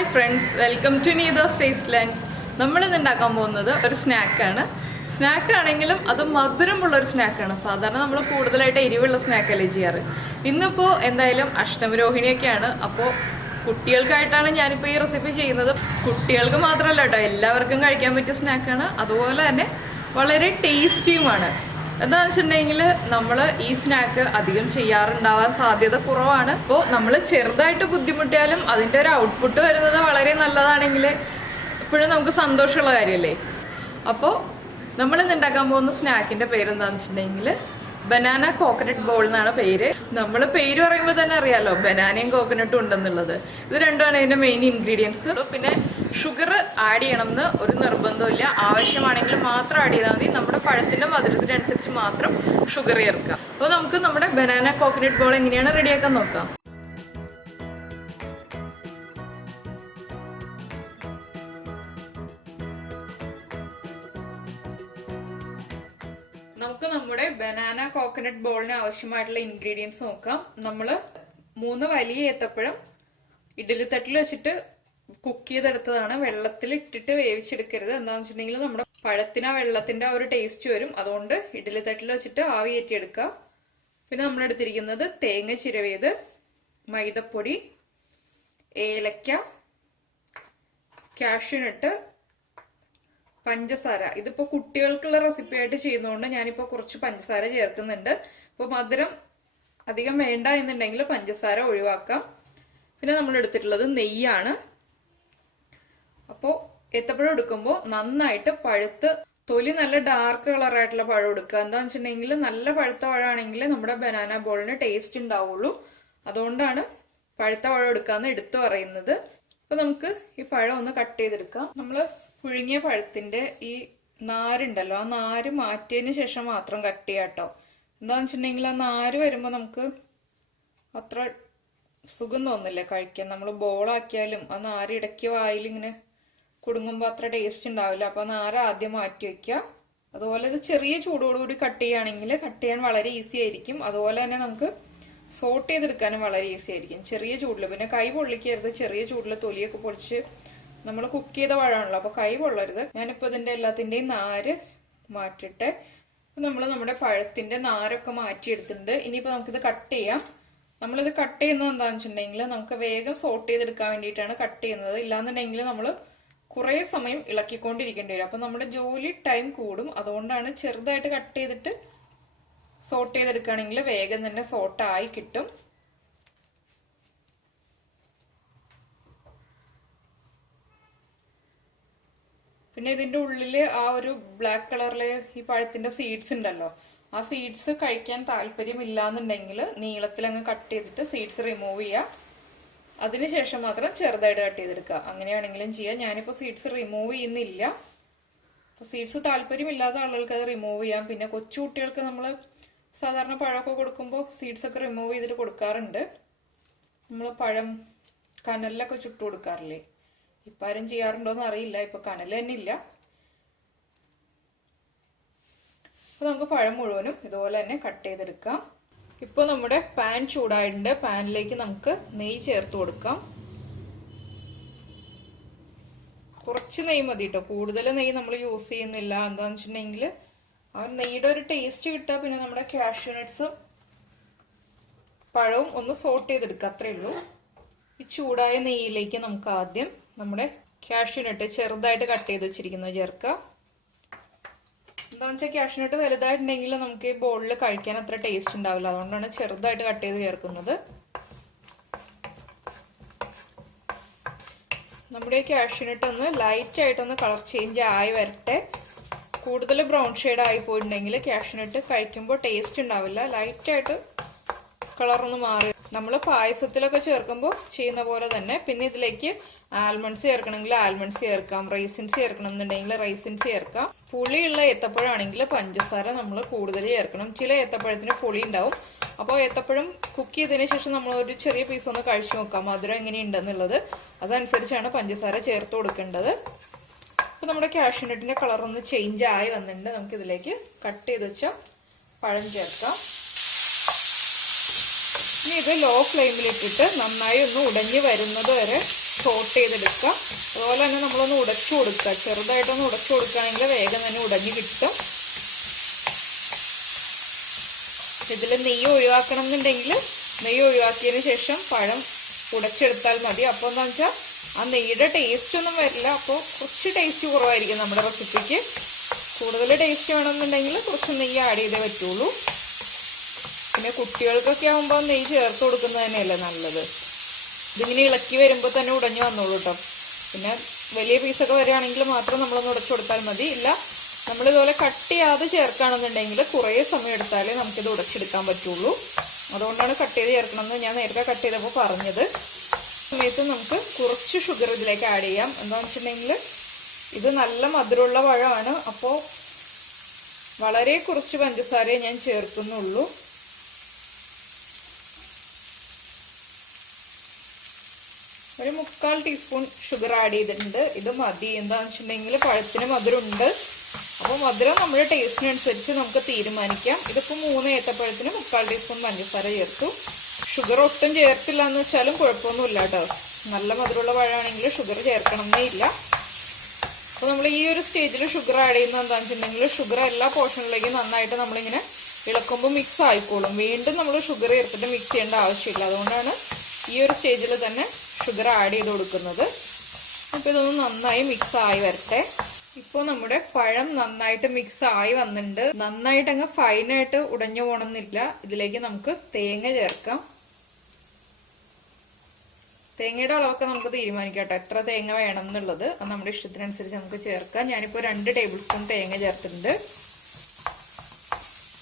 Hi friends, welcome to Neetha's Tasteland. നമ്മളിന്ന് ഉണ്ടാക്കാൻ പോകുന്നത് ഒരു സ്നാക്കാണെങ്കിലും അത് മധുരമുള്ളൊരു സ്നാക്കാണ്. സാധാരണ നമ്മൾ കൂടുതലായിട്ട് എരിവുള്ള സ്നാക്കല്ലേ ചെയ്യാറ്. ഇന്നിപ്പോൾ എന്തായാലും അഷ്ടമിരോഹിണിയൊക്കെയാണ്. അപ്പോൾ കുട്ടികൾക്കായിട്ടാണ് ഞാനിപ്പോൾ ഈ റെസിപ്പി ചെയ്യുന്നത്. കുട്ടികൾക്ക് മാത്രമല്ല കേട്ടോ, എല്ലാവർക്കും കഴിക്കാൻ പറ്റിയ സ്നാക്കാണ്. അതുപോലെ തന്നെ വളരെ ടേസ്റ്റിയുമാണ്. എന്താണെന്ന് വെച്ചിട്ടുണ്ടെങ്കിൽ നമ്മൾ ഈ സ്നാക്ക് അധികം ചെയ്യാറുണ്ടാവാൻ സാധ്യത കുറവാണ്. അപ്പോൾ നമ്മൾ ചെറുതായിട്ട് ബുദ്ധിമുട്ടിയാലും അതിൻ്റെ ഒരു ഔട്ട്പുട്ട് വരുന്നത് വളരെ നല്ലതാണെങ്കിൽ എപ്പോഴും നമുക്ക് സന്തോഷമുള്ള കാര്യമല്ലേ. അപ്പോൾ നമ്മളിന്ന് ഉണ്ടാക്കാൻ പോകുന്ന സ്നാക്കിൻ്റെ പേരെന്താണെന്ന് വെച്ചിട്ടുണ്ടെങ്കിൽ ബനാന കോക്കനട്ട് ബോൾ എന്നാണ് പേര്. നമ്മൾ പേര് പറയുമ്പോൾ തന്നെ അറിയാമല്ലോ ബനാനയും കോക്കനട്ടും ഉണ്ടെന്നുള്ളത്. ഇത് രണ്ടുമാണ് ഇതിൻ്റെ മെയിൻ ഇൻഗ്രീഡിയൻസ്. പിന്നെ ഷുഗർ ആഡ് ചെയ്യണമെന്ന് ഒരു നിർബന്ധമില്ല. ആവശ്യമാണെങ്കിൽ മാത്രം ആഡ് ചെയ്താൽ മതി. നമ്മുടെ പഴത്തിൻ്റെ മധുരത്തിനനുസരിച്ച് മാത്രം ഷുഗർ ചേർക്കുക. അപ്പോൾ നമുക്ക് നമ്മുടെ ബനാന കോക്കനട്ട് ബോൾ എങ്ങനെയാണ് റെഡിയാക്കാൻ നോക്കാം. നമുക്ക് നമ്മുടെ ബനാന കോക്കനട്ട് ബോളിന് ആവശ്യമായിട്ടുള്ള ഇൻഗ്രീഡിയൻസ് നോക്കാം. നമ്മൾ 3 വലിയ ഏത്തപ്പഴം ഇഡ്ഡലിത്തട്ടിൽ വെച്ചിട്ട് കുക്ക് ചെയ്തെടുത്തതാണ്. വെള്ളത്തിൽ ഇട്ടിട്ട് വേവിച്ചെടുക്കരുത്. എന്താണെന്ന് വെച്ചിട്ടുണ്ടെങ്കിൽ നമ്മുടെ പഴത്തിന് ആ വെള്ളത്തിന്റെ ആ ഒരു ടേസ്റ്റ് വരും. അതുകൊണ്ട് ഇഡ്ഡലിത്തട്ടിൽ വെച്ചിട്ട് ആവി കയറ്റിയെടുക്കുക. പിന്നെ നമ്മൾ എടുത്തിരിക്കുന്നത് തേങ്ങ ചിരവിയത്, മൈദപ്പൊടി, ഏലക്ക, കാഷ്യൂ നട്ട്, പഞ്ചസാര. ഇതിപ്പോ കുട്ടികൾക്കുള്ള റെസിപ്പി ആയിട്ട് ചെയ്യുന്നതുകൊണ്ട് ഞാനിപ്പോ കുറച്ച് പഞ്ചസാര ചേർക്കുന്നുണ്ട്. ഇപ്പൊ മധുരം അധികം വേണ്ട എന്നുണ്ടെങ്കിൽ പഞ്ചസാര ഒഴിവാക്കാം. പിന്നെ നമ്മൾ എടുത്തിട്ടുള്ളത് നെയ്യാണ്. അപ്പോൾ ഏത്തപ്പഴം എടുക്കുമ്പോൾ നന്നായിട്ട് പഴുത്ത് തൊലി നല്ല ഡാർക്ക് കളറായിട്ടുള്ള പഴം എടുക്കുക. എന്താണെന്ന് വെച്ചിട്ടുണ്ടെങ്കിൽ നല്ല പഴുത്ത പഴമാണെങ്കിൽ നമ്മുടെ ബനാന ബോളിന് ടേസ്റ്റ് ഉണ്ടാവുള്ളൂ. അതുകൊണ്ടാണ് പഴുത്ത പഴം എടുക്കാന്ന് എടുത്തു പറയുന്നത്. അപ്പൊ നമുക്ക് ഈ പഴം ഒന്ന് കട്ട് ചെയ്തെടുക്കാം. നമ്മള് പുഴുങ്ങിയ പഴത്തിന്റെ ഈ നാരുണ്ടല്ലോ, ആ നാര് മാറ്റിയതിന് ശേഷം മാത്രം കട്ട് ചെയ്യാം കേട്ടോ. എന്താന്ന് വെച്ചിട്ടുണ്ടെങ്കിൽ ആ നാര് വരുമ്പോ നമുക്ക് അത്ര സുഖം തോന്നില്ല കഴിക്കാൻ. നമ്മൾ ബോളാക്കിയാലും ആ നാര് ഇടയ്ക്ക് വായിൽ ഇങ്ങനെ കുടുങ്ങുമ്പോൾ അത്ര ടേസ്റ്റ് ഉണ്ടാവില്ല. അപ്പൊ നാര് ആദ്യം മാറ്റി വെക്കുക. അതുപോലെ ഇത് ചെറിയ ചൂടോടുകൂടി കട്ട് ചെയ്യുകയാണെങ്കിൽ കട്ട് ചെയ്യാൻ വളരെ ഈസി ആയിരിക്കും. അതുപോലെ തന്നെ നമുക്ക് സോട്ട് ചെയ്തെടുക്കാനും വളരെ ഈസി ആയിരിക്കും ചെറിയ ചൂടില്. പിന്നെ കൈ പൊള്ളിക്കരുത്. ചെറിയ ചൂടില് തൊലിയൊക്കെ പൊളിച്ച് നമ്മൾ കുക്ക് ചെയ്ത പഴമാണല്ലോ, അപ്പൊ കൈ പൊള്ളരുത്. ഞാനിപ്പോ ഇതിന്റെ എല്ലാത്തിന്റെയും നാര് മാറ്റിട്ടെ. നമ്മൾ നമ്മുടെ പഴത്തിന്റെ നാരൊക്കെ മാറ്റിയെടുത്തിട്ടുണ്ട്. ഇനിയിപ്പോ നമുക്കിത് കട്ട് ചെയ്യാം. നമ്മളിത് കട്ട് ചെയ്യുന്നത് എന്താണെന്ന് വെച്ചിട്ടുണ്ടെങ്കിൽ നമുക്ക് വേഗം സോട്ട് ചെയ്തെടുക്കാൻ വേണ്ടിയിട്ടാണ് കട്ട് ചെയ്യുന്നത്. ഇല്ലാന്നുണ്ടെങ്കിൽ നമ്മൾ കുറെ സമയം ഇളക്കിക്കൊണ്ടിരിക്കേണ്ടി വരും. അപ്പൊ നമ്മുടെ ജോലി ടൈം കൂടും. അതുകൊണ്ടാണ് ചെറുതായിട്ട് കട്ട് ചെയ്തിട്ട് സോട്ട് ചെയ്തെടുക്കുകയാണെങ്കിൽ വേഗം തന്നെ സോട്ടായി കിട്ടും. പിന്നെ ഇതിന്റെ ഉള്ളില് ആ ഒരു ബ്ലാക്ക് കളറില് ഈ പഴത്തിന്റെ സീഡ്സ് ഉണ്ടല്ലോ, ആ സീഡ്സ് കഴിക്കാൻ താല്പര്യമില്ലാന്നുണ്ടെങ്കിൽ നീളത്തിൽ അങ്ങ് കട്ട് ചെയ്തിട്ട് സീഡ്സ് റിമൂവ് ചെയ്യുക. അതിനുശേഷം മാത്രം ചെറുതായിട്ട് കട്ട് ചെയ്തെടുക്കുക. അങ്ങനെയാണെങ്കിലും ചെയ്യാം. ഞാനിപ്പോ സീഡ്സ് റിമൂവ് ചെയ്യുന്നില്ല. സീഡ്സ് താല്പര്യമില്ലാത്ത ആളുകൾക്ക് അത് റിമൂവ് ചെയ്യാം. പിന്നെ കൊച്ചു കുട്ടികൾക്ക് നമ്മൾ സാധാരണ പഴമൊക്കെ കൊടുക്കുമ്പോൾ സീഡ്സ് ഒക്കെ റിമൂവ് ചെയ്തിട്ട് കൊടുക്കാറുണ്ട്. നമ്മൾ പഴം കനലിലൊക്കെ ചുട്ടു കൊടുക്കാറില്ലേ, ഇപ്പൊ ആരും ചെയ്യാറുണ്ടോന്ന് അറിയില്ല. ഇപ്പൊ കനൽ തന്നെ ഇല്ല. അപ്പൊ നമുക്ക് പഴം മുഴുവനും ഇതുപോലെ തന്നെ കട്ട് ചെയ്തെടുക്കാം. ഇപ്പൊ നമ്മുടെ പാൻ ചൂടായിട്ടുണ്ട്. പാനിലേക്ക് നമുക്ക് നെയ്യ് ചേർത്ത് കൊടുക്കാം. കുറച്ച് നെയ്യ് മതി കേട്ടോ, കൂടുതൽ നെയ്യ് നമ്മൾ യൂസ് ചെയ്യുന്നില്ല. എന്താന്ന് വെച്ചിട്ടുണ്ടെങ്കിൽ ആ നെയ്യുടെ ഒരു ടേസ്റ്റ് കിട്ടുക. പിന്നെ നമ്മുടെ കാഷ്യൂ നട്ട്സും പഴവും ഒന്ന് സോട്ട് ചെയ്തെടുക്കുക, അത്രേ ഉള്ളൂ. ഈ ചൂടായ നെയ്യിലേക്ക് നമുക്ക് ആദ്യം നമ്മുടെ കാഷ്യൂ നട്ട് ചെറുതായിട്ട് കട്ട് ചെയ്ത് വെച്ചിരിക്കുന്നത് ചേർക്കുക. എന്താണെന്ന് വെച്ചാൽ കാഷ്യൂ നട്ട് വലുതായിട്ടുണ്ടെങ്കിൽ നമുക്ക് ഈ ബോളിൽ കഴിക്കാൻ അത്ര ടേസ്റ്റ് ഉണ്ടാവില്ല. അതുകൊണ്ടാണ് ചെറുതായിട്ട് കട്ട് ചെയ്ത് ചേർക്കുന്നത്. നമ്മുടെ ഈ കാഷ്യൂ നട്ട് ഒന്ന് ലൈറ്റ് ആയിട്ടൊന്ന് കളർ ചേഞ്ച് ആയി വരട്ടെ. കൂടുതൽ ബ്രൗൺ ഷെയ്ഡ് ആയി പോയിട്ടുണ്ടെങ്കിൽ കാഷ്യൂ നട്ട് കഴിക്കുമ്പോൾ ടേസ്റ്റ് ഉണ്ടാവില്ല. ലൈറ്റ് ആയിട്ട് കളറൊന്ന് മാറി നമ്മൾ പായസത്തിലൊക്കെ ചേർക്കുമ്പോൾ ചെയ്യുന്ന പോലെ തന്നെ. പിന്നെ ഇതിലേക്ക് ആൽമണ്ട്സ് ചേർക്കണമെങ്കിൽ ആൽമണ്ട്സ് ചേർക്കാം, റൈസിൻസ് ചേർക്കണം എന്നുണ്ടെങ്കിൽ റൈസിൻസ് ചേർക്കാം. പുളിയുള്ള ഏത്തപ്പഴമാണെങ്കിൽ പഞ്ചസാര നമ്മൾ കൂടുതൽ ചേർക്കണം. ചില ഏത്തപ്പഴത്തിന് പുളി ഉണ്ടാവും. അപ്പോൾ ഏത്തപ്പഴം കുക്ക് ചെയ്തതിന് ശേഷം നമ്മൾ ഒരു ചെറിയ പീസ് ഒന്ന് കഴിച്ചു നോക്കാം മധുരം എങ്ങനെയുണ്ടെന്നുള്ളത്. അതനുസരിച്ചാണ് പഞ്ചസാര ചേർത്ത് കൊടുക്കേണ്ടത്. അപ്പൊ നമ്മുടെ കാഷ്യൂ നട്ടിന്റെ കളർ ഒന്ന് ചേഞ്ച് ആയി വന്നിട്ടുണ്ട്. നമുക്ക് ഇതിലേക്ക് കട്ട് ചെയ്ത് വെച്ച പഴം ചേർക്കാം. ഇനി ഇത് ലോ ഫ്ലെയിമിൽ ഇട്ടിട്ട് നന്നായി ഒന്ന് ഉടഞ്ഞു വരുന്നത് വരെ ഷോർട്ട് ചെയ്തെടുക്കുക. അതുപോലെ തന്നെ നമ്മളൊന്ന് ഉടച്ചു കൊടുക്കുക. ചെറുതായിട്ടൊന്ന് ഉടച്ചു കൊടുക്കുകയാണെങ്കിൽ വേഗം തന്നെ ഉടഞ്ഞു കിട്ടും. ഇതിൽ നെയ്യ് ഒഴിവാക്കണം എന്നുണ്ടെങ്കിൽ നെയ്യ് ഒഴിവാക്കിയതിന് ശേഷം പഴം ഉടച്ചെടുത്താൽ മതി. അപ്പോൾ എന്താണെന്ന് വെച്ചാൽ ആ നെയ്യുടെ ടേസ്റ്റ് ഒന്നും വരില്ല. അപ്പോൾ കുറച്ച് ടേസ്റ്റ് കുറവായിരിക്കും നമ്മുടെ റെസിപ്പിക്ക്. കൂടുതൽ ടേസ്റ്റ് വേണമെന്നുണ്ടെങ്കിൽ കുറച്ച് നെയ്യ് ആഡ് ചെയ്തേ പറ്റുള്ളൂ. പിന്നെ കുട്ടികൾക്കൊക്കെ ആകുമ്പോൾ നെയ്യ് ചേർത്ത് കൊടുക്കുന്നത് തന്നെയല്ലേ നല്ലത്. ഇതിങ്ങനെ ഇളക്കി വരുമ്പോൾ തന്നെ ഉടഞ്ഞു വന്നോളൂ കേട്ടോ. പിന്നെ വലിയ പീസൊക്കെ വരികയാണെങ്കിൽ മാത്രം നമ്മളൊന്ന് ഉടച്ചു കൊടുത്താൽ മതി. ഇല്ല നമ്മളിതുപോലെ കട്ട് ചെയ്യാതെ ചേർക്കുകയാണെന്നുണ്ടെങ്കിൽ കുറേ സമയം എടുത്താലേ നമുക്കിത് ഉടച്ചെടുക്കാൻ പറ്റുള്ളൂ. അതുകൊണ്ടാണ് കട്ട് ചെയ്ത് ചേർക്കണമെന്ന് ഞാൻ നേരത്തെ കട്ട് ചെയ്തപ്പോൾ പറഞ്ഞത്. സമയത്ത് നമുക്ക് കുറച്ച് ഷുഗർ ഇതിലേക്ക് ആഡ് ചെയ്യാം. എന്താണെന്ന് വെച്ചിട്ടുണ്ടെങ്കിൽ ഇത് നല്ല മധുരമുള്ള പഴമാണ്. അപ്പോൾ വളരെ കുറച്ച് പഞ്ചസാരയെ ഞാൻ ചേർക്കുന്നുള്ളൂ. ഒരു 1/4 ടീസ്പൂൺ ഷുഗർ ആഡ് ചെയ്തിട്ടുണ്ട്. ഇത് മതി. എന്താണെന്ന് വെച്ചിട്ടുണ്ടെങ്കിൽ പഴത്തിന് മധുരമുണ്ട്. അപ്പോൾ മധുരം നമ്മുടെ ടേസ്റ്റിനനുസരിച്ച് നമുക്ക് തീരുമാനിക്കാം. ഇതിപ്പോൾ 3 ഏത്തപ്പഴത്തിന് 1/4 ടീസ്പൂൺ പഞ്ചസാര ചേർത്തു. ഷുഗർ ഒട്ടും ചേർത്തില്ല എന്ന് വെച്ചാലും കുഴപ്പമൊന്നുമില്ല കേട്ടോ. നല്ല മധുരമുള്ള പഴമാണെങ്കിൽ ഷുഗർ ചേർക്കണമെന്നേ ഇല്ല. അപ്പോൾ നമ്മൾ ഈ ഒരു സ്റ്റേജിൽ ഷുഗർ ആഡ് ചെയ്യുന്നത് എന്താണെന്ന് വെച്ചിട്ടുണ്ടെങ്കിൽ ഷുഗർ എല്ലാ പോർഷനിലേക്കും നന്നായിട്ട് നമ്മളിങ്ങനെ ഇളക്കുമ്പോൾ മിക്സ് ആയിക്കോളും. വീണ്ടും നമ്മൾ ഷുഗർ ചേർത്തിട്ട് മിക്സ് ചെയ്യേണ്ട ആവശ്യമില്ല. അതുകൊണ്ടാണ് ഈ ഒരു സ്റ്റേജിൽ തന്നെ ഷുഗർ ആഡ് ചെയ്ത് കൊടുക്കുന്നത്. അപ്പോൾ ഇതൊന്ന് നന്നായി മിക്സ് ആയി വരട്ടെ. ഇപ്പോൾ നമ്മുടെ പഴം നന്നായിട്ട് മിക്സ് ആയി വന്നിട്ടുണ്ട്. നന്നായിട്ട് അങ്ങ് ഫൈനായിട്ട് ഉടഞ്ഞു പോകണമെന്നില്ല. ഇതിലേക്ക് നമുക്ക് തേങ്ങ ചേർക്കാം. തേങ്ങയുടെ അളവൊക്കെ നമുക്ക് തീരുമാനിക്കാം കേട്ടോ, എത്ര തേങ്ങ വേണം എന്നുള്ളത്. അത് നമ്മുടെ ഇഷ്ടത്തിനനുസരിച്ച് നമുക്ക് ചേർക്കാം. ഞാനിപ്പോൾ 2 ടേബിൾ സ്പൂൺ തേങ്ങ ചേർത്തിട്ടുണ്ട്.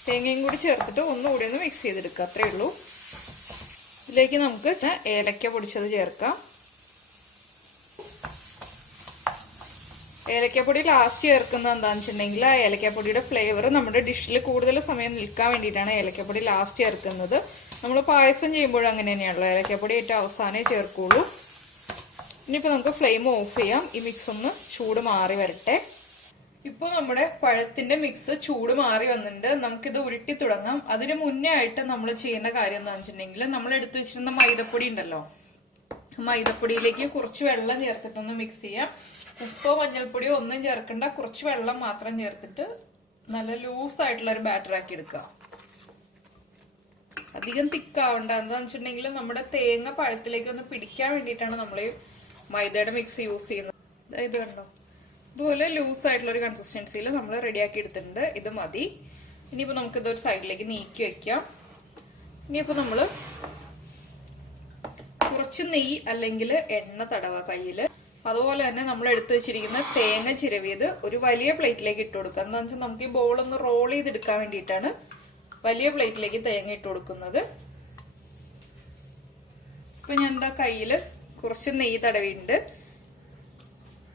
തേങ്ങയും കൂടി ചേർത്തിട്ട് ഒന്നുകൂടി ഒന്ന് മിക്സ് ചെയ്തെടുക്കുക. അത്രേ ഉള്ളൂ. ഇതിലേക്ക് നമുക്ക് ഏലക്ക പൊടിച്ചത് ചേർക്കാം. ഏലക്കപ്പൊടി ലാസ്റ്റ് ചേർക്കുന്നത് എന്താണെന്ന് വെച്ചിട്ടുണ്ടെങ്കിൽ ആ ഏലക്കപ്പൊടിയുടെ ഫ്ലേവർ നമ്മുടെ ഡിഷിൽ കൂടുതൽ സമയം നിൽക്കാൻ വേണ്ടിയിട്ടാണ് ഏലക്കപ്പൊടി ലാസ്റ്റ് ചേർക്കുന്നത്. നമ്മൾ പായസം ചെയ്യുമ്പോഴും അങ്ങനെ തന്നെയാണല്ലോ, ഏലക്കപ്പൊടി ഏറ്റവും അവസാനമേ ചേർക്കുള്ളൂ. ഇനിയിപ്പോൾ നമുക്ക് ഫ്ലെയിം ഓഫ് ചെയ്യാം. ഈ മിക്സ് ഒന്ന് ചൂട് മാറി വരട്ടെ. ഇപ്പോൾ നമ്മുടെ പഴത്തിന്റെ മിക്സ് ചൂട് മാറി വന്നിട്ടുണ്ട്. നമുക്കിത് ഉരുട്ടി തുടങ്ങാം. അതിന് മുന്നേ ആയിട്ട് നമ്മൾ ചെയ്യേണ്ട കാര്യം എന്താണെന്ന് വെച്ചിട്ടുണ്ടെങ്കിൽ നമ്മൾ എടുത്തു വെച്ചിരുന്ന മൈദപ്പൊടി ഉണ്ടല്ലോ, മൈദപ്പൊടിയിലേക്ക് കുറച്ച് വെള്ളം ചേർത്തിട്ടൊന്ന് മിക്സ് ചെയ്യാം. ഉപ്പോ മഞ്ഞൾപ്പൊടിയോ ഒന്നും ചേർക്കണ്ട, കുറച്ച് വെള്ളം മാത്രം ചേർത്തിട്ട് നല്ല ലൂസ് ആയിട്ടുള്ള ഒരു ബാറ്റർ ആക്കി എടുക്കുക. അധികം തിക്കാവണ്ട. എന്താന്ന് വെച്ചിട്ടുണ്ടെങ്കിൽ നമ്മുടെ തേങ്ങ പഴത്തിലേക്ക് ഒന്ന് പിടിക്കാൻ വേണ്ടിയിട്ടാണ് നമ്മൾ ഈ മൈദയുടെ മിക്സ് യൂസ് ചെയ്യുന്നത്. ഇത് കണ്ടോ, ഇതുപോലെ ലൂസ് ആയിട്ടുള്ള ഒരു കൺസിസ്റ്റൻസിയിൽ നമ്മൾ റെഡിയാക്കി എടുത്തിട്ടുണ്ട്. ഇത് മതി. ഇനിയിപ്പോൾ നമുക്കിതൊരു സൈഡിലേക്ക് നീക്കി വെക്കാം. ഇനിയിപ്പോൾ നമ്മൾ കുറച്ച് നെയ്യ് അല്ലെങ്കിൽ എണ്ണ തടവ കയ്യിൽ. അതുപോലെ തന്നെ നമ്മൾ എടുത്തു വെച്ചിരിക്കുന്ന തേങ്ങ ചിരവിയത് ഒരു വലിയ പ്ലേറ്റിലേക്ക് ഇട്ട് കൊടുക്കുക. എന്താണെന്ന് വെച്ചാൽ നമുക്ക് ഈ ബോളൊന്ന് റോൾ ചെയ്തെടുക്കാൻ വേണ്ടിയിട്ടാണ് വലിയ പ്ലേറ്റിലേക്ക് തേങ്ങ ഇട്ട് കൊടുക്കുന്നത്. ഇപ്പൊ ഞാൻ എന്താ കയ്യിൽ കുറച്ച് നെയ്യ് തടവിണ്ട്.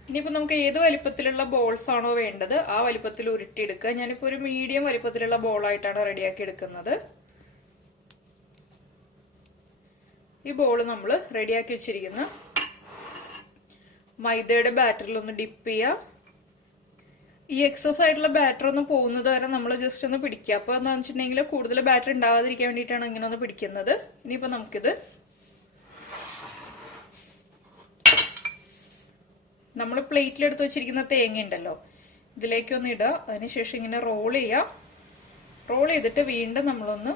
ഇനിയിപ്പോ നമുക്ക് ഏത് വലിപ്പത്തിലുള്ള ബോൾസ് ആണോ വേണ്ടത് ആ വലിപ്പത്തിൽ ഉരുട്ടിയെടുക്കുക. ഞാനിപ്പോ ഒരു മീഡിയം വലിപ്പത്തിലുള്ള ബോളായിട്ടാണ് റെഡിയാക്കി എടുക്കുന്നത്. ഈ ബോള് നമ്മൾ റെഡിയാക്കി വെച്ചിരിക്കുന്ന മൈദയുടെ ബാറ്ററിൽ ഒന്ന് ഡിപ്പ് ചെയ്യുക. ഈ എക്സസ് ആയിട്ടുള്ള ബാറ്റർ ഒന്ന് പോകുന്നത് വരെ നമ്മൾ ജസ്റ്റ് ഒന്ന് പിടിക്കുക. അപ്പൊ എന്താണെന്ന് വെച്ചിട്ടുണ്ടെങ്കിൽ കൂടുതൽ ബാറ്റർ ഉണ്ടാവാതിരിക്കാൻ വേണ്ടിയിട്ടാണ് ഇങ്ങനെ ഒന്ന് പിടിക്കുന്നത്. ഇനിയിപ്പോ നമുക്കിത് നമ്മൾ പ്ലേറ്റിലെടുത്ത് വെച്ചിരിക്കുന്ന തേങ്ങ ഉണ്ടല്ലോ ഇതിലേക്കൊന്ന് ഇടുക. അതിനുശേഷം ഇങ്ങനെ റോൾ ചെയ്യുക. റോൾ ചെയ്തിട്ട് വീണ്ടും നമ്മളൊന്ന്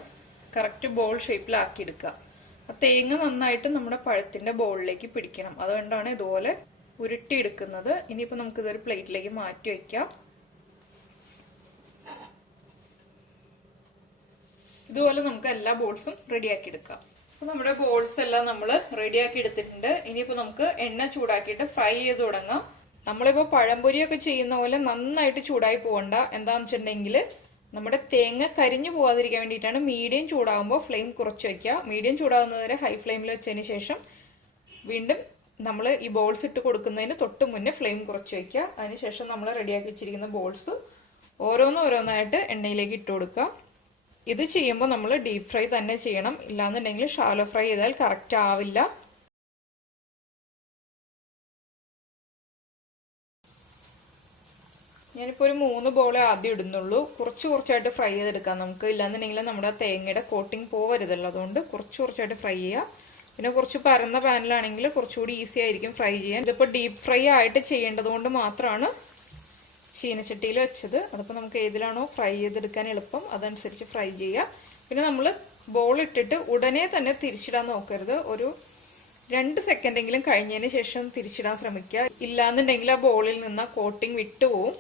കറക്റ്റ് ബോൾ ഷേപ്പിലാക്കി എടുക്കുക. ആ തേങ്ങ നന്നായിട്ട് നമ്മുടെ പഴത്തിന്റെ ബോളിലേക്ക് പിടിക്കണം. അതുകൊണ്ടാണ് ഇതുപോലെ ഉരുട്ടിയെടുക്കുന്നത്. ഇനിയിപ്പോ നമുക്കിതൊരു പ്ലേറ്റിലേക്ക് മാറ്റി വെക്കാം. ഇതുപോലെ നമുക്ക് എല്ലാ ബോൾസും റെഡിയാക്കി എടുക്കാം. അപ്പൊ നമ്മുടെ ബോൾസ് എല്ലാം നമ്മൾ റെഡിയാക്കി എടുത്തിട്ടുണ്ട്. ഇനിയിപ്പോ നമുക്ക് എണ്ണ ചൂടാക്കിയിട്ട് ഫ്രൈ ചെയ്ത് തുടങ്ങാം. നമ്മളിപ്പോ പഴംപൊരിയൊക്കെ ചെയ്യുന്ന പോലെ നന്നായിട്ട് ചൂടായി പോകണ്ട. എന്താന്ന് വെച്ചിട്ടുണ്ടെങ്കിൽ നമ്മുടെ തേങ്ങ കരിഞ്ഞു പോകാതിരിക്കാൻ വേണ്ടിയിട്ടാണ് മീഡിയം ചൂടാകുമ്പോൾ ഫ്ലെയിം കുറച്ച് വെക്കുക. മീഡിയം ചൂടാകുന്നത് വരെ ഹൈ ഫ്ലെയിമിൽ വെച്ചതിന് ശേഷം വീണ്ടും നമ്മൾ ഈ ബോൾസ് ഇട്ട് കൊടുക്കുന്നതിന് തൊട്ട് മുന്നേ ഫ്ലെയിം കുറച്ച് വെക്കുക. അതിനുശേഷം നമ്മൾ റെഡിയാക്കി വെച്ചിരിക്കുന്ന ബോൾസ് ഓരോന്നായിട്ട് എണ്ണയിലേക്ക് ഇട്ട് കൊടുക്കുക. ഇത് ചെയ്യുമ്പോൾ നമ്മൾ ഡീപ് ഫ്രൈ തന്നെ ചെയ്യണം. ഇല്ലാന്നുണ്ടെങ്കിൽ ഷാലോ ഫ്രൈ ചെയ്താൽ കറക്റ്റ് ആവില്ല. ഞാനിപ്പോൾ ഒരു 3 ബോളെ ആദ്യം ഇടുന്നുള്ളൂ. കുറച്ചായിട്ട് ഫ്രൈ ചെയ്തെടുക്കാം നമുക്ക്. ഇല്ലാന്നുണ്ടെങ്കിൽ നമ്മുടെ തേങ്ങയുടെ കോട്ടിങ് പോവരുതല്ലോ. അതുകൊണ്ട് കുറച്ചായിട്ട് ഫ്രൈ ചെയ്യുക. പിന്നെ കുറച്ച് പരന്ന പാനിലാണെങ്കിൽ കുറച്ചുകൂടി ഈസി ആയിരിക്കും ഫ്രൈ ചെയ്യാൻ. ഇതിപ്പോൾ ഡീപ്പ് ഫ്രൈ ആയിട്ട് ചെയ്യേണ്ടത് കൊണ്ട് മാത്രമാണ് ചീനച്ചട്ടിയിൽ വെച്ചത്. അതിപ്പോൾ നമുക്ക് ഏതിലാണോ ഫ്രൈ ചെയ്തെടുക്കാൻ എളുപ്പം അതനുസരിച്ച് ഫ്രൈ ചെയ്യുക. പിന്നെ നമ്മൾ ബോൾ ഇട്ടിട്ട് ഉടനെ തന്നെ തിരിച്ചിടാൻ നോക്കരുത്. ഒരു 2 സെക്കൻഡെങ്കിലും കഴിഞ്ഞതിന് ശേഷം തിരിച്ചിടാൻ ശ്രമിക്കുക. ഇല്ലാന്നുണ്ടെങ്കിൽ ആ ബോളിൽ നിന്ന് കോട്ടിങ് വിട്ടുപോകും.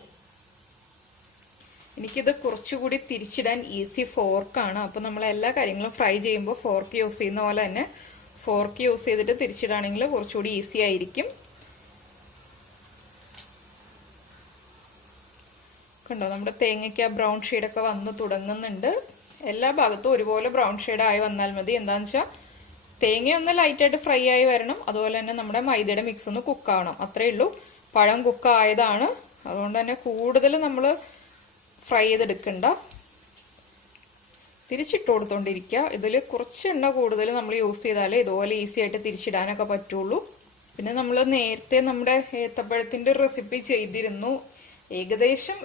എനിക്കിത് കുറച്ചുകൂടി തിരിച്ചിടാൻ ഈസി ഫോർക്കാണ്. അപ്പോൾ നമ്മൾ എല്ലാ കാര്യങ്ങളും ഫ്രൈ ചെയ്യുമ്പോൾ ഫോർക്ക് യൂസ് ചെയ്യുന്ന പോലെ തന്നെ ഫോർക്ക് യൂസ് ചെയ്തിട്ട് തിരിച്ചിടാണെങ്കിൽ കുറച്ചുകൂടി ഈസി ആയിരിക്കും. കണ്ടോ, നമ്മുടെ തേങ്ങയ്ക്ക് ആ ബ്രൗൺ ഷെയ്ഡൊക്കെ വന്ന് തുടങ്ങുന്നുണ്ട്. എല്ലാ ഭാഗത്തും ഒരുപോലെ ബ്രൗൺ ഷെയ്ഡ് ആയി വന്നാൽ മതി. എന്താണെന്ന് വെച്ചാൽ തേങ്ങയൊന്ന് ലൈറ്റായിട്ട് ഫ്രൈ ആയി വരണം. അതുപോലെ തന്നെ നമ്മുടെ മൈദയുടെ മിക്സ് ഒന്ന് കുക്കാവണം. അത്രയേ ഉള്ളൂ. പഴം കുക്കായതാണ്, അതുകൊണ്ട് തന്നെ കൂടുതൽ നമ്മൾ ഫ്രൈ ചെയ്തെടുക്കണ്ട. തിരിച്ചിട്ട് കൊടുത്തോണ്ടിരിക്കുക. ഇതിൽ കുറച്ച് എണ്ണ കൂടുതൽ നമ്മൾ യൂസ് ചെയ്താലേ ഇതുപോലെ ഈസി ആയിട്ട് തിരിച്ചിടാനൊക്കെ പറ്റുള്ളൂ. പിന്നെ നമ്മൾ നേരത്തെ നമ്മുടെ ഏത്തപ്പഴത്തിന്റെ റെസിപ്പി ചെയ്തിരുന്നു. ഏകദേശം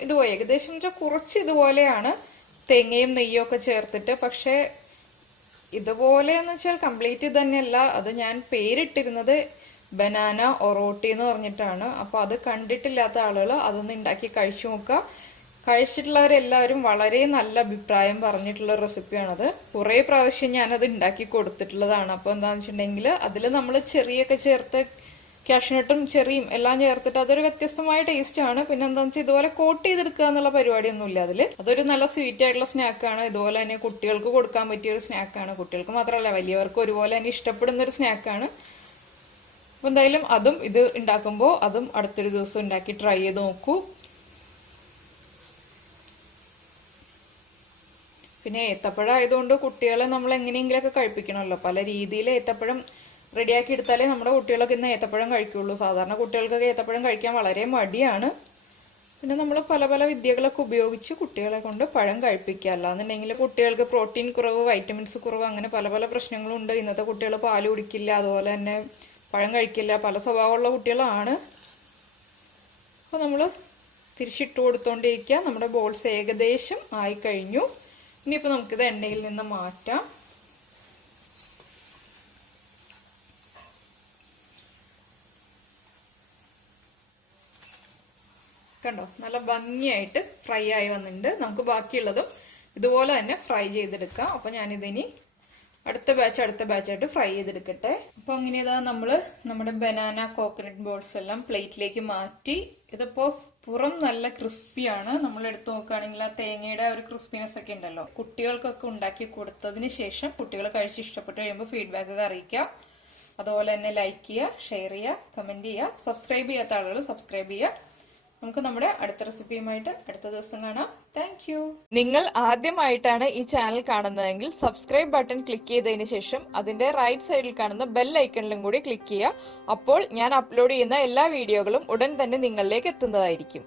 വെച്ചാൽ കുറച്ച് ഇതുപോലെയാണ്, തേങ്ങയും നെയ്യും ഒക്കെ ചേർത്തിട്ട്. പക്ഷെ ഇതുപോലെ എന്ന് വെച്ചാൽ കംപ്ലീറ്റ് ഇത് തന്നെയല്ല. അത് ഞാൻ പേരിട്ടിരുന്നത് ബനാന ഒറോട്ടി എന്ന് പറഞ്ഞിട്ടാണ്. അപ്പൊ അത് കണ്ടിട്ടില്ലാത്ത ആളുകൾ അതൊന്ന് ഉണ്ടാക്കി കഴിച്ചു നോക്കുക. കഴിച്ചിട്ടുള്ളവരെല്ലാവരും വളരെ നല്ല അഭിപ്രായം പറഞ്ഞിട്ടുള്ള റെസിപ്പിയാണത്. കുറെ പ്രാവശ്യം ഞാനത് ഉണ്ടാക്കി കൊടുത്തിട്ടുള്ളതാണ്. അപ്പൊ എന്താന്ന് വെച്ചിട്ടുണ്ടെങ്കിൽ അതിൽ നമ്മൾ ചെറിയൊക്കെ ചേർത്ത് കാഷ്യൂനട്ടും ചെറിയും എല്ലാം ചേർത്തിട്ട് അതൊരു വ്യത്യസ്തമായ ടേസ്റ്റ് ആണ്. പിന്നെ എന്താണെന്ന് വെച്ചാൽ ഇതുപോലെ കോട്ട് ചെയ്തെടുക്കുക എന്നുള്ള പരിപാടിയൊന്നും ഇല്ല അതില്. അതൊരു നല്ല സ്വീറ്റ് ആയിട്ടുള്ള സ്നാക്കാണ്. ഇതുപോലെ തന്നെ കുട്ടികൾക്ക് കൊടുക്കാൻ പറ്റിയ ഒരു സ്നാക്കാണ്. കുട്ടികൾക്ക് മാത്രമല്ല വലിയവർക്ക് ഒരുപോലെ തന്നെ ഇഷ്ടപ്പെടുന്ന ഒരു സ്നാക്കാണ്. അപ്പൊ എന്തായാലും അതും ഇത് ഉണ്ടാക്കുമ്പോൾ അതും അടുത്തൊരു ദിവസം ഉണ്ടാക്കി ട്രൈ ചെയ്ത് നോക്കൂ. പിന്നെ ഏത്തപ്പഴം ആയതുകൊണ്ട് കുട്ടികളെ നമ്മൾ എങ്ങനെയെങ്കിലൊക്കെ കഴിപ്പിക്കണമല്ലോ. പല രീതിയിൽ ഏത്തപ്പഴം റെഡിയാക്കി എടുത്താലേ നമ്മുടെ കുട്ടികളൊക്കെ ഇന്ന് ഏത്തപ്പഴം കഴിക്കുള്ളൂ. സാധാരണ കുട്ടികൾക്കൊക്കെ ഏത്തപ്പഴം കഴിക്കാൻ വളരെ മടിയാണ്. പിന്നെ നമ്മൾ പല പല വിദ്യകളൊക്കെ ഉപയോഗിച്ച് കുട്ടികളെ കൊണ്ട് പഴം കഴിപ്പിക്കുക. അല്ലാന്നുണ്ടെങ്കിൽ കുട്ടികൾക്ക് പ്രോട്ടീൻ കുറവ്, വൈറ്റമിൻസ് കുറവ്, അങ്ങനെ പല പല പ്രശ്നങ്ങളുണ്ട്. ഇന്നത്തെ കുട്ടികൾ പാല് കുടിക്കില്ല, അതുപോലെ തന്നെ പഴം കഴിക്കില്ല, പല സ്വഭാവമുള്ള കുട്ടികളാണ്. അപ്പോൾ നമ്മൾ തിരിച്ചിട്ട് കൊടുത്തോണ്ടിരിക്കുക. നമ്മുടെ ബോൾസ് ഏകദേശം ആയി കഴിഞ്ഞു. ഇനിയിപ്പോൾ നമുക്കിത് എണ്ണയിൽ നിന്ന് മാറ്റാം. കണ്ടോ, നല്ല ഭംഗിയായിട്ട് ഫ്രൈ ആയി വന്നിട്ടുണ്ട്. നമുക്ക് ബാക്കിയുള്ളതും ഇതുപോലെ തന്നെ ഫ്രൈ ചെയ്തെടുക്കാം. അപ്പൊ ഞാനിതിനി അടുത്ത ബാച്ചായിട്ട് ഫ്രൈ ചെയ്തെടുക്കട്ടെ. അപ്പൊ അങ്ങനെ ഇതാ നമ്മള് നമ്മുടെ ബനാന കോക്കനട്ട് ബോൾസ് എല്ലാം പ്ലേറ്റിലേക്ക് മാറ്റി. ഇതിപ്പോ പുറം നല്ല ക്രിസ്പിയാണ്. നമ്മൾ എടുത്തു നോക്കുകയാണെങ്കിൽ ആ തേങ്ങയുടെ ഒരു ക്രിസ്പിനെസ് ഒക്കെ ഉണ്ടല്ലോ. കുട്ടികൾക്കൊക്കെ ഉണ്ടാക്കി കൊടുത്തതിന് ശേഷം കുട്ടികൾ കഴിച്ച് ഇഷ്ടപ്പെട്ട് കഴിയുമ്പോൾ ഫീഡ്ബാക്ക് ഒക്കെ അറിയിക്കാം. അതുപോലെ തന്നെ ലൈക്ക് ചെയ്യുക, ഷെയർ ചെയ്യുക, കമന്റ് ചെയ്യുക. സബ്സ്ക്രൈബ് ചെയ്യാത്ത ആളുകൾ സബ്സ്ക്രൈബ് ചെയ്യുക. നമുക്ക് നമ്മുടെ അടുത്ത റെസിപ്പിയുമായിട്ട് അടുത്ത ദിവസം കാണാം. Thank you. നിങ്ങൾ ആദ്യമായിട്ടാണ് ഈ ചാനൽ കാണുന്നതെങ്കിൽ സബ്സ്ക്രൈബ് ബട്ടൺ ക്ലിക്ക് ചെയ്തതിന് ശേഷം അതിന്റെ റൈറ്റ് സൈഡിൽ കാണുന്ന ബെൽ ഐക്കണിലും കൂടി ക്ലിക്ക് ചെയ്യുക. അപ്പോൾ ഞാൻ അപ്ലോഡ് ചെയ്യുന്ന എല്ലാ വീഡിയോകളും ഉടൻ തന്നെ നിങ്ങളിലേക്ക് എത്തുന്നതായിരിക്കും.